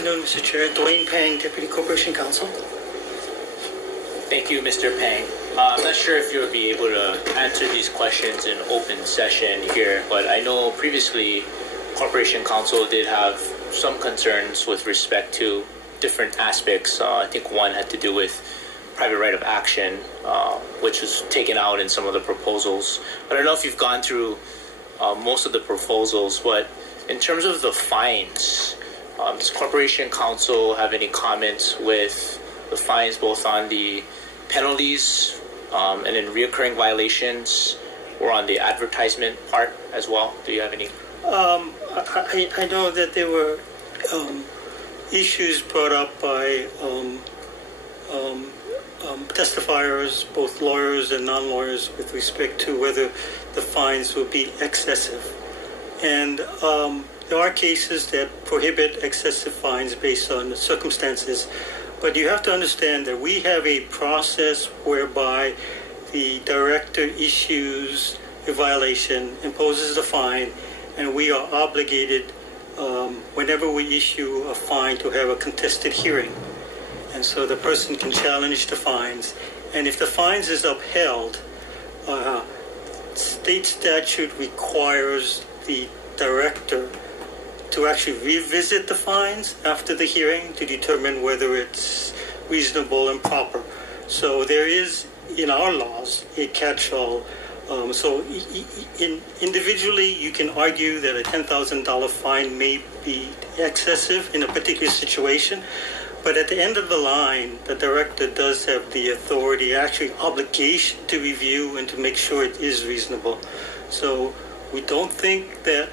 afternoon, Mr. Chair. Duane Pang, Deputy Corporation Counsel. Thank you, Mr. Pang. I'm not sure if you'll be able to answer these questions in open session here, but I know previously Corporation Counsel did have some concerns with respect to different aspects. I think one had to do with private right of action, which was taken out in some of the proposals. But I don't know if you've gone through most of the proposals, but in terms of the fines, does Corporation Counsel have any comments with the fines both on the penalties and in reoccurring violations or on the advertisement part as well? Do you have any? I know that there were issues brought up by testifiers, both lawyers and non-lawyers, with respect to whether the fines would be excessive. And there are cases that prohibit excessive fines based on the circumstances. But you have to understand that we have a process whereby the director issues a violation, imposes a fine, and we are obligated whenever we issue a fine to have a contested hearing. And so the person can challenge the fines. And if the fines is upheld, state statute requires the director to actually revisit the fines after the hearing to determine whether it's reasonable and proper. So there is, in our laws, a catch-all. So individually, you can argue that a $10,000 fine may be excessive in a particular situation, but at the end of the line, the director does have the authority, actually obligation to review and to make sure it is reasonable. So we don't think that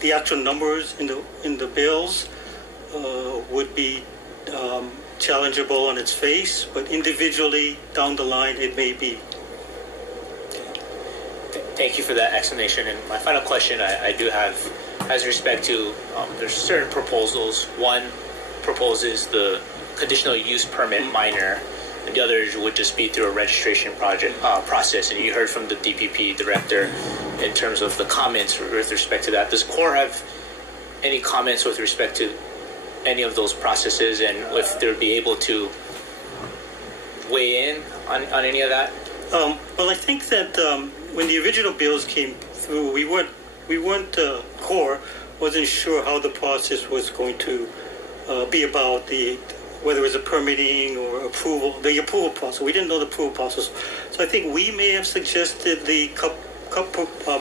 the actual numbers in the bills would be challengeable on its face, but individually down the line it may be. Thank you for that explanation. And my final question I do have has respect to there's certain proposals. One proposes the conditional use permit minor, and the other would just be through a registration process. And you heard from the DPP director in terms of the comments with respect to that. Does CORE have any comments with respect to any of those processes, and if they'll be able to weigh in on any of that? Well, I think that when the original bills came through, we weren't CORE wasn't sure how the process was going to be about whether it was a permitting or the approval process. We didn't know the approval process. So I think we may have suggested the cup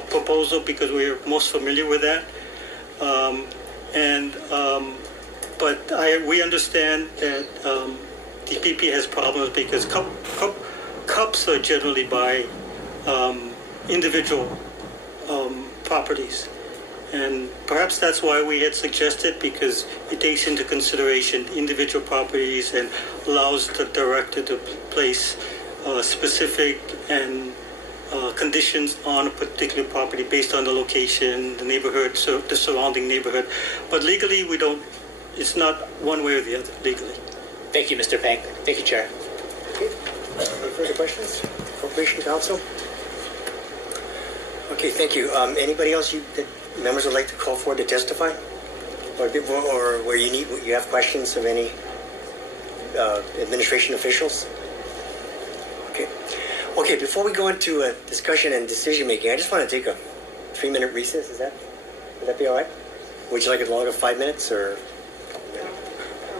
proposal because we are most familiar with that. But we understand that DPP has problems because cups are generally by individual properties. And perhaps that's why we had suggested, because it takes into consideration individual properties and allows the director to place specific and conditions on a particular property based on the location, the neighborhood, so the surrounding neighborhood. But legally, we don't. It's not one way or the other legally. Thank you, Mr. Pang. Thank you, Chair. Okay. Any further questions? Corporation Counsel? Okay, thank you. Anybody else that members would like to call for to testify? Or where you have questions of any administration officials? Okay. Okay, before we go into a discussion and decision making, I just want to take a 3-minute recess. Would that be all right? Would you like it longer, 5 minutes or?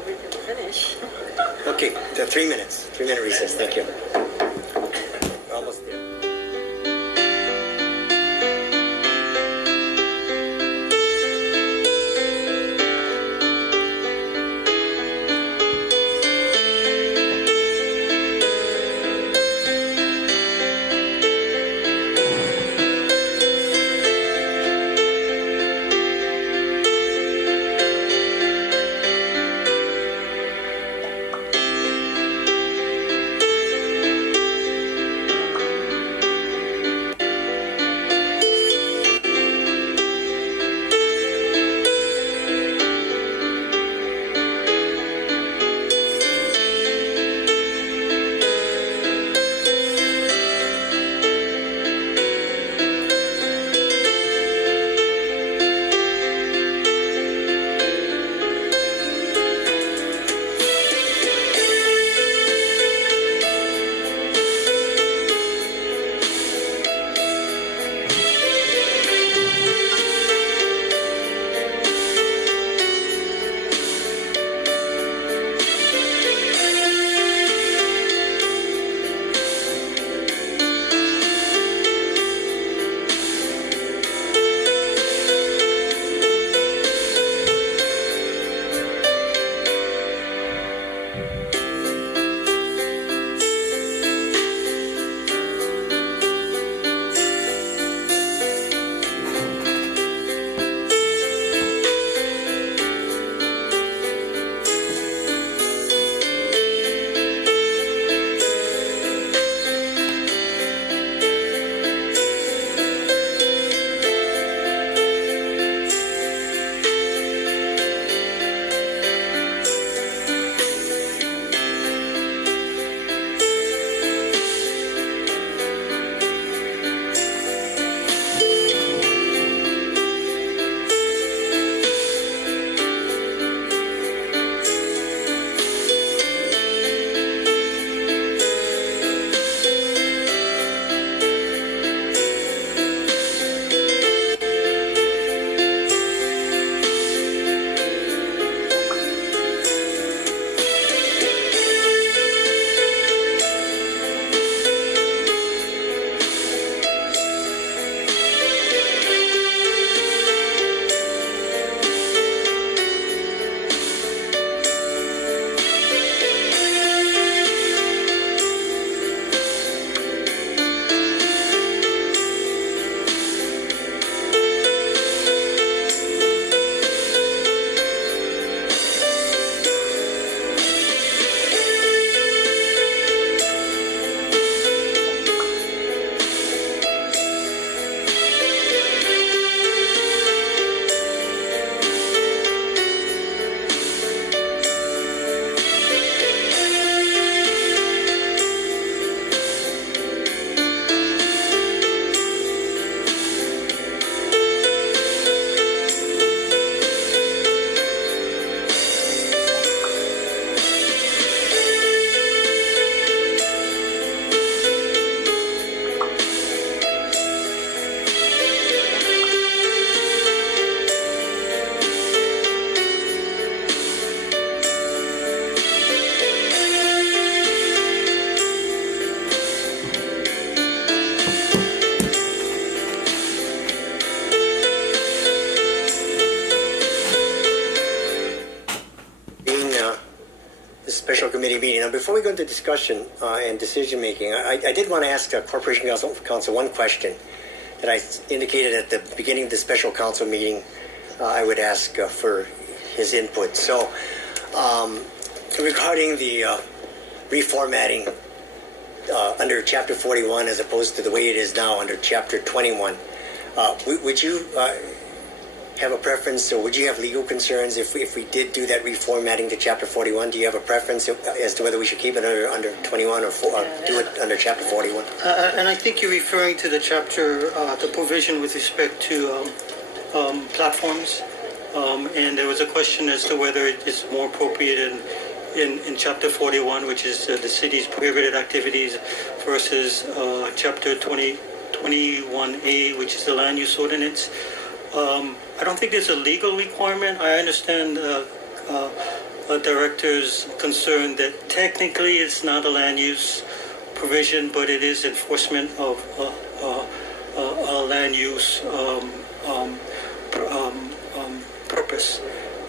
We can finish. Okay, 3 minutes. 3-minute recess. Thank you. We're almost there. special committee meeting. Now, before we go into discussion and decision making, I did want to ask Corporation Counsel one question that I indicated at the beginning of the special council meeting. I would ask for his input. So, regarding the reformatting under Chapter 41 as opposed to the way it is now under Chapter 21, would you have a preference, or would you have legal concerns if we did do that reformatting to Chapter 41? Do you have a preference as to whether we should keep it under 21 or do it under Chapter 41? And I think you're referring to the chapter, the provision with respect to platforms. And there was a question as to whether it is more appropriate in Chapter 41, which is the city's prohibited activities, versus Chapter 21A, which is the land use ordinance. I don't think there's a legal requirement. I understand a director's concern that technically it's not a land use provision, but it is enforcement of a land use purpose.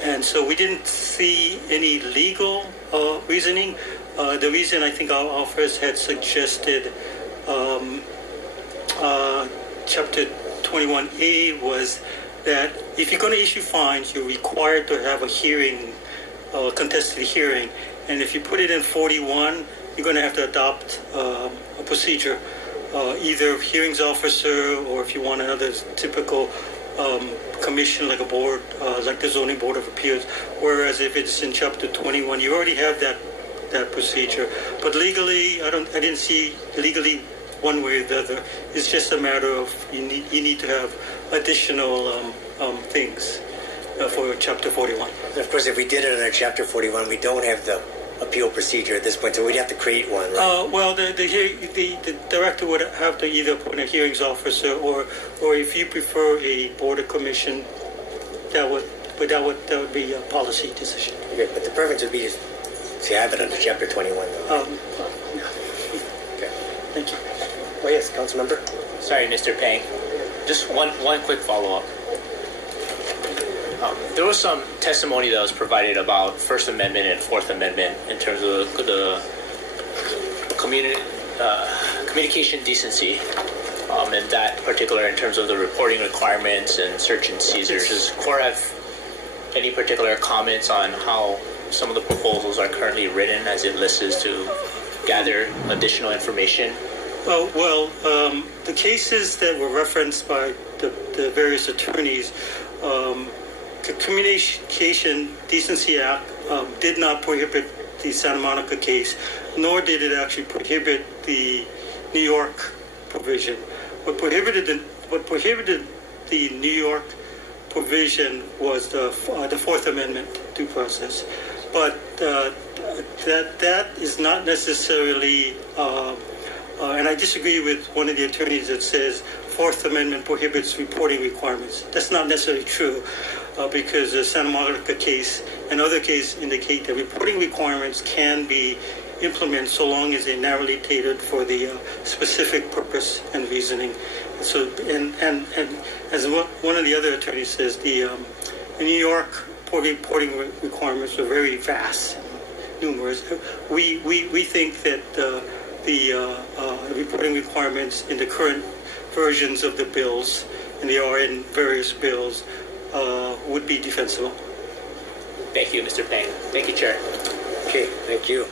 And so we didn't see any legal reasoning. The reason I think our office had suggested Chapter 21A was that if you're going to issue fines, you're required to have a hearing, a contested hearing. And if you put it in 41, you're going to have to adopt a procedure, either hearings officer, or if you want another typical commission like a board, like the Zoning Board of Appeals. Whereas if it's in Chapter 21, you already have that procedure. But legally, I didn't see legally one way or the other. It's just a matter of you need to have additional things for Chapter 41. And of course, if we did it under Chapter 41, we don't have the appeal procedure at this point, so we'd have to create one, right? Well, the director would have to either appoint a hearings officer, or if you prefer a board or commission, that would be a policy decision. Okay, but the preference would be to have it under Chapter 21. No. Okay. Thank you. Oh yes, Council Member. Sorry, Mr. Pang. Just one quick follow-up. There was some testimony that was provided about First Amendment and Fourth Amendment in terms of the communication decency, and that particular in terms of the reporting requirements and search and seizures. Does CORE have any particular comments on how some of the proposals are currently written as it lists to gather additional information? Well, the cases that were referenced by the various attorneys, the Communication Decency Act did not prohibit the Santa Monica case, nor did it actually prohibit the New York provision. What prohibited the New York provision was the Fourth Amendment due process, but that is not necessarily. And I disagree with one of the attorneys that says Fourth Amendment prohibits reporting requirements. That's not necessarily true, because the Santa Monica case and other cases indicate that reporting requirements can be implemented so long as they're narrowly tailored for the specific purpose and reasoning. So, and as one of the other attorneys says, the New York reporting requirements are very vast, numerous. We think that the reporting requirements in the current versions of the bills, and they are in various bills, would be defensible. Thank you, Mr. Pang. Thank you, Chair. Okay, thank you.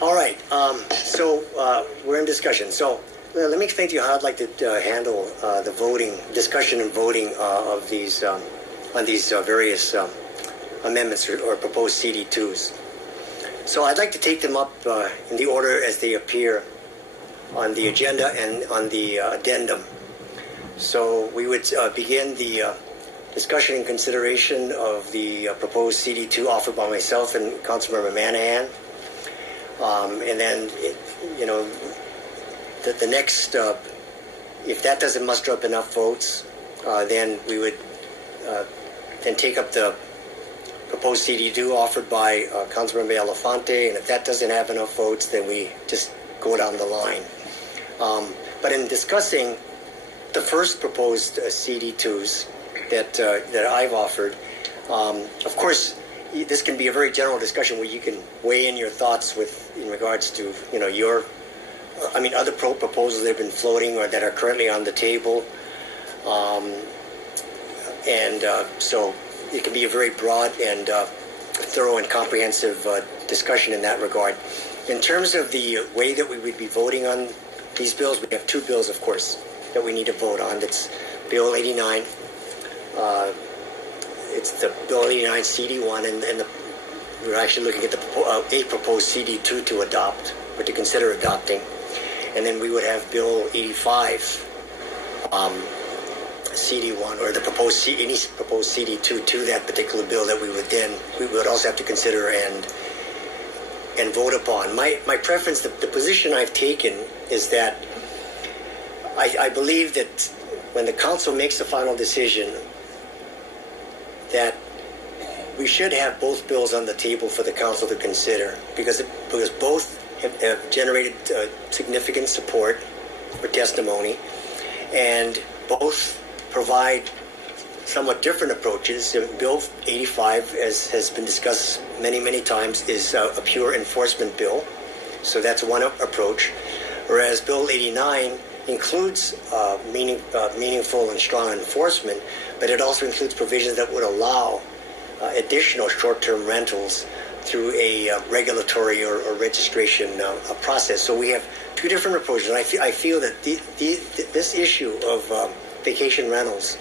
All right, so we're in discussion. So let me explain to you how I'd like to handle the voting, discussion and voting of these on these various amendments or proposed CD2s. So I'd like to take them up in the order as they appear on the agenda and on the addendum. So we would begin the discussion and consideration of the proposed CD2 offered by myself and Councilmember Manahan. And then, the next, if that doesn't muster up enough votes, then we would then take up the proposed CD2 offered by Councilmember Elefante, and if that doesn't have enough votes, then we just go down the line. But in discussing the first proposed CD2s that I've offered, of course, this can be a very general discussion where you can weigh in your thoughts in regards to your other proposals that have been floating or that are currently on the table, so it can be a very broad and thorough and comprehensive discussion in that regard. In terms of the way that we would be voting on these bills, we have two bills, of course, that we need to vote on. That's Bill 89. It's the Bill 89 CD1, and we're actually looking at a proposed CD2 to adopt, or to consider adopting. And then we would have Bill 85, CD1, or any proposed CD2 to that particular bill that we would also have to consider and vote upon. My preference, the position I've taken is that I believe that when the council makes the final decision, that we should have both bills on the table for the council to consider, because both have generated significant support or testimony, and both provide somewhat different approaches. Bill 85, as has been discussed many times, is a pure enforcement bill, so that's one approach, whereas Bill 89 includes meaningful and strong enforcement, but it also includes provisions that would allow additional short-term rentals through a regulatory or registration process. So we have two different approaches, and I feel that this issue of vacation rentals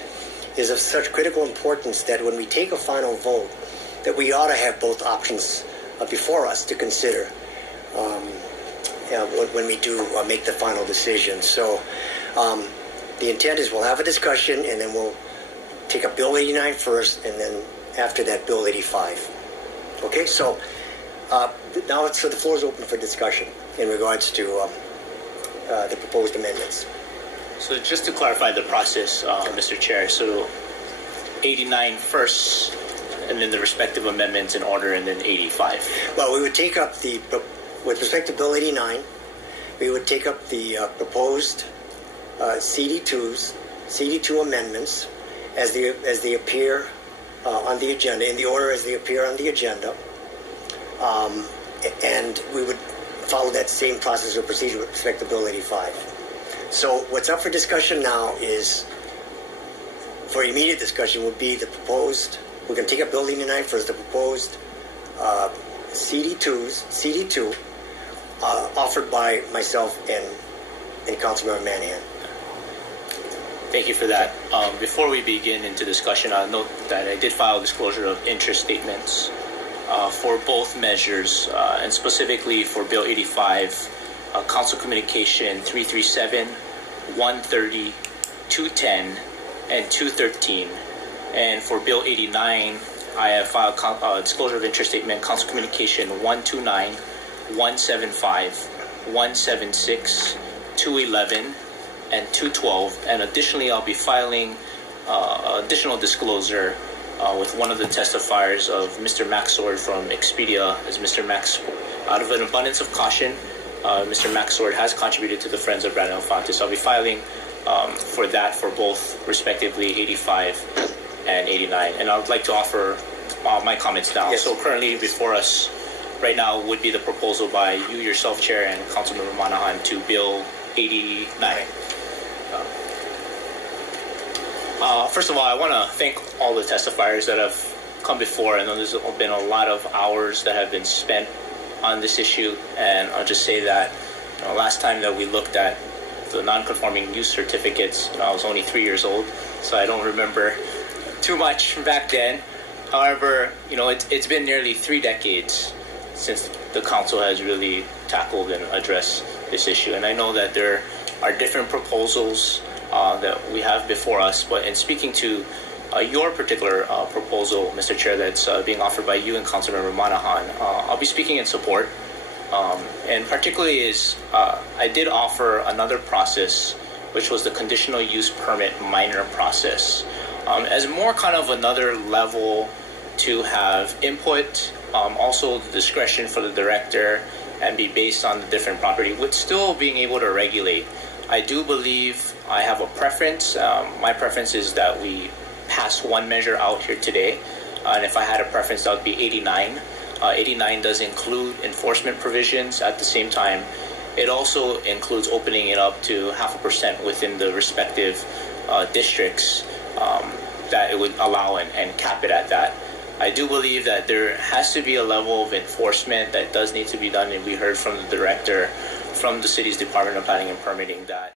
is of such critical importance that when we take a final vote, that we ought to have both options before us to consider when we do make the final decision. So the intent is we'll have a discussion, and then we'll take up Bill 89 first, and then after that, Bill 85. Okay, so now the floor is open for discussion in regards to the proposed amendments. So just to clarify the process, Mr. Chair, so 89 first, and then the respective amendments in order, and then 85. Well, we would take up with respect to Bill 89, we would take up the proposed CD2 amendments as they appear on the agenda, in the order as they appear on the agenda, and we would follow that same process or procedure with respect to Bill 85. So what's up for discussion now is, for immediate discussion, would be the proposed, we're going to take up Bill 89 first, the proposed CD2 offered by myself and Council Member Manahan. Thank you for that. Before we begin into discussion, I'll note that I did file a disclosure of interest statements for both measures, and specifically for Bill 85, Council Communication 337, 130, 210, and 213. And for Bill 89, I have filed disclosure of interest statement, Council Communication 129, 175, 176, 211, and 212. And additionally, I'll be filing additional disclosure with one of the testifiers of Mr. Maxord from Expedia, as Mr. Max, out of an abundance of caution, Mr. Maxord has contributed to the Friends of Brandon Elefante, so I'll be filing for that for both, respectively, 85 and 89. And I would like to offer my comments now. Yes. So currently before us right now would be the proposal by you yourself, Chair, and Councilmember Manahan to Bill 89. First of all, I want to thank all the testifiers that have come before. I know there's been a lot of hours that have been spent on this issue, and I'll just say that last time that we looked at the non-conforming use certificates, I was only 3 years old, so I don't remember too much back then. However, it's been nearly 3 decades since the council has really tackled and addressed this issue, and I know that there are different proposals that we have before us, but in speaking to your particular proposal, Mr. Chair, that's being offered by you and Councilmember Manahan, I'll be speaking in support. And particularly is, I did offer another process, which was the conditional use permit minor process, as more kind of another level to have input, also the discretion for the director, and be based on the different property, with still being able to regulate. I do believe I have a preference. My preference is that we pass one measure out here today. and if I had a preference, that would be 89. 89 does include enforcement provisions. At the same time, it also includes opening it up to 0.5% within the respective districts that it would allow and cap it at that. I do believe that there has to be a level of enforcement that does need to be done, and we heard from the director from the city's Department of Planning and Permitting that